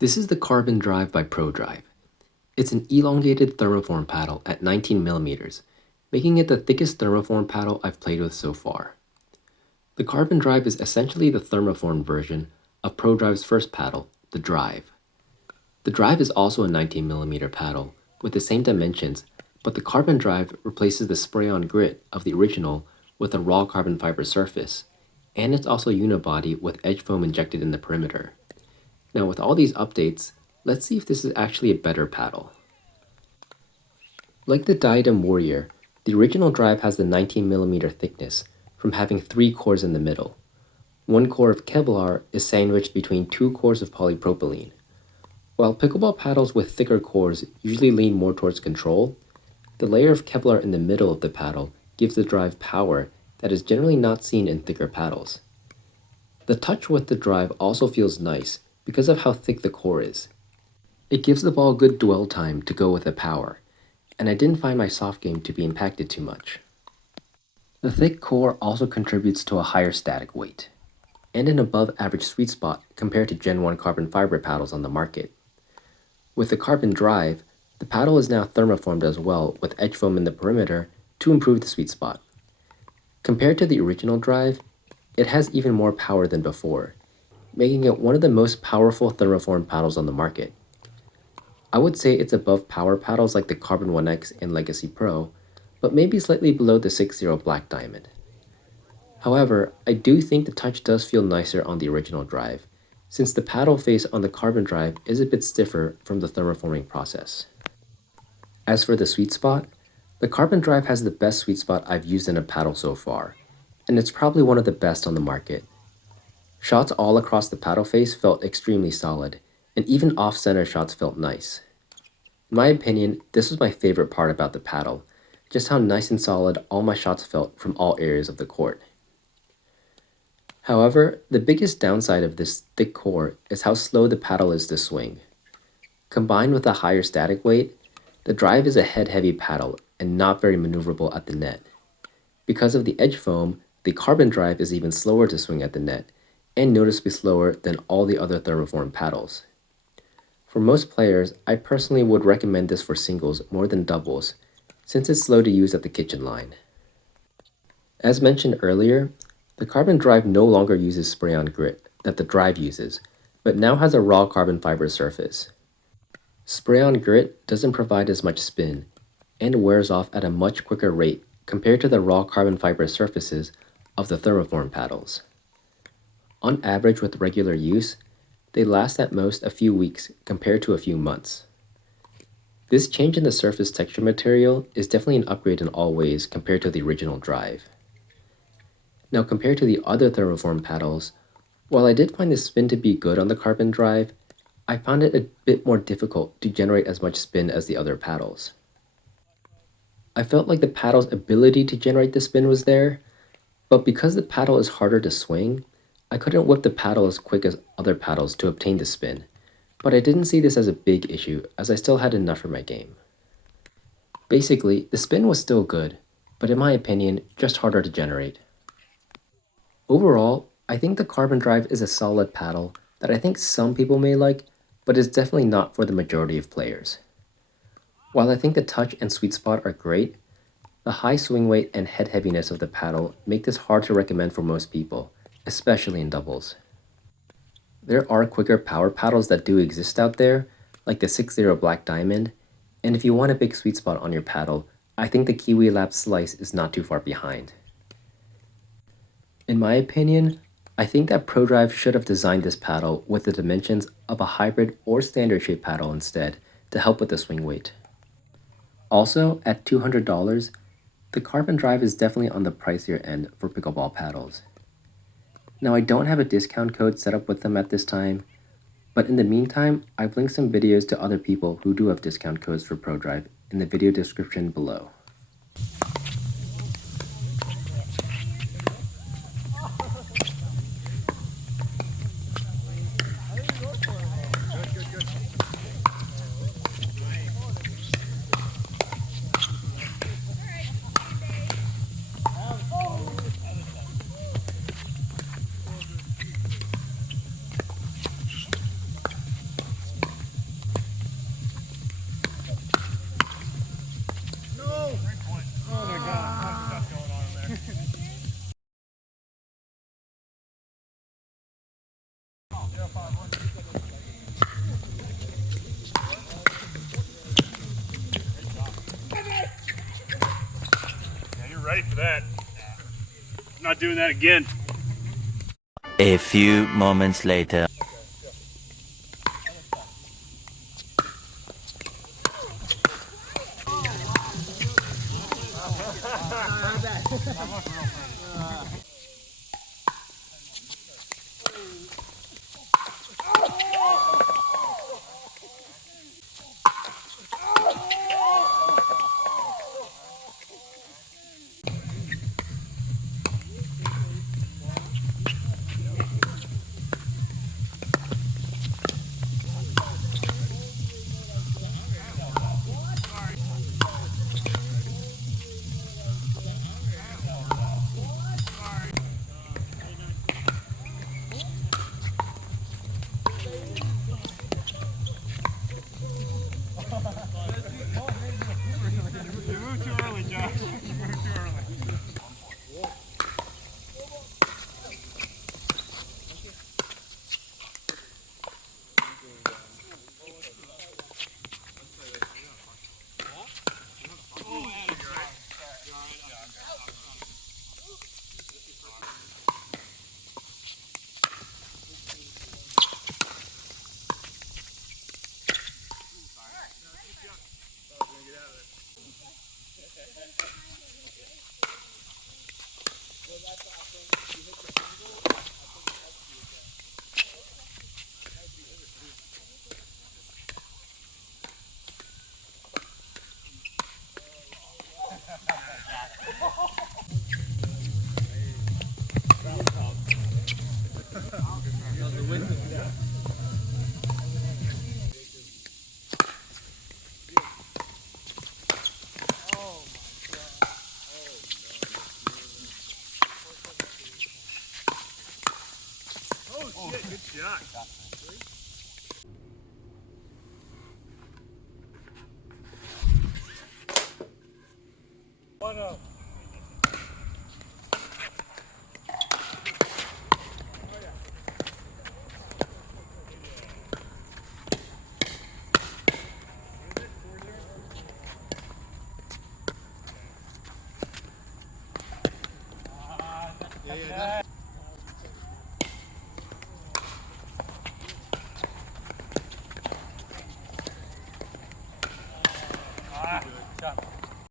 This is the Carbon Drive by ProDrive. It's an elongated thermoform paddle at 19 millimeters, making it the thickest thermoform paddle I've played with so far. The Carbon Drive is essentially the thermoform version of ProDrive's first paddle, the Drive. The Drive is also a 19 millimeter paddle with the same dimensions, but the Carbon Drive replaces the spray-on grit of the original with a raw carbon fiber surface, and it's also unibody with edge foam injected in the perimeter. Now with all these updates, let's see if this is actually a better paddle. Like the Diadem Warrior, the original Drive has the 19mm thickness from having 3 cores in the middle. 1 core of Kevlar is sandwiched between 2 cores of polypropylene. While pickleball paddles with thicker cores usually lean more towards control, the layer of Kevlar in the middle of the paddle gives the Drive power that is generally not seen in thicker paddles. The touch with the Drive also feels nice because of how thick the core is. It gives the ball good dwell time to go with the power, and I didn't find my soft game to be impacted too much. The thick core also contributes to a higher static weight, and an above average sweet spot compared to Gen 1 carbon fiber paddles on the market. With the Carbon Drive, the paddle is now thermoformed as well with edge foam in the perimeter to improve the sweet spot. Compared to the original Drive, it has even more power than before, making it one of the most powerful thermoform paddles on the market. I would say it's above power paddles like the Carbon 1X and Legacy Pro, but maybe slightly below the 6.0 Black Diamond. However, I do think the touch does feel nicer on the original Drive, since the paddle face on the Carbon Drive is a bit stiffer from the thermoforming process. As for the sweet spot, the Carbon Drive has the best sweet spot I've used in a paddle so far, and it's probably one of the best on the market. Shots all across the paddle face felt extremely solid, and even off-center shots felt nice. In my opinion, this was my favorite part about the paddle, just how nice and solid all my shots felt from all areas of the court. However, the biggest downside of this thick core is how slow the paddle is to swing. Combined with a higher static weight, the Drive is a head-heavy paddle and not very maneuverable at the net. Because of the edge foam, the Carbon Drive is even slower to swing at the net, and noticeably slower than all the other thermoform paddles. For most players, I personally would recommend this for singles more than doubles, since it's slow to use at the kitchen line. As mentioned earlier, the Carbon Drive no longer uses spray-on grit that the Drive uses, but now has a raw carbon fiber surface. Spray-on grit doesn't provide as much spin, and wears off at a much quicker rate compared to the raw carbon fiber surfaces of the thermoform paddles. On average with regular use, they last at most a few weeks compared to a few months. This change in the surface texture material is definitely an upgrade in all ways compared to the original Drive. Now compared to the other thermoform paddles, while I did find the spin to be good on the Carbon Drive, I found it a bit more difficult to generate as much spin as the other paddles. I felt like the paddle's ability to generate the spin was there, but because the paddle is harder to swing, I couldn't whip the paddle as quick as other paddles to obtain the spin, but I didn't see this as a big issue as I still had enough for my game. Basically, the spin was still good, but in my opinion, just harder to generate. Overall, I think the Carbon Drive is a solid paddle that I think some people may like, but is definitely not for the majority of players. While I think the touch and sweet spot are great, the high swing weight and head heaviness of the paddle make this hard to recommend for most people, especially in doubles. There are quicker power paddles that do exist out there, like the 6.0 Black Diamond, and if you want a big sweet spot on your paddle, I think the Kiwi Lab Slice is not too far behind. In my opinion, I think that ProDrive should have designed this paddle with the dimensions of a hybrid or standard shape paddle instead to help with the swing weight. Also, at $200, the Carbon Drive is definitely on the pricier end for pickleball paddles. Now I don't have a discount code set up with them at this time, but in the meantime, I've linked some videos to other people who do have discount codes for ProDrive in the video description below. You're ready for that. I'm not doing that again. A few moments later. You moved too early, Josh. You moved too early. Oh, shit, good shot. Yeah. Shot.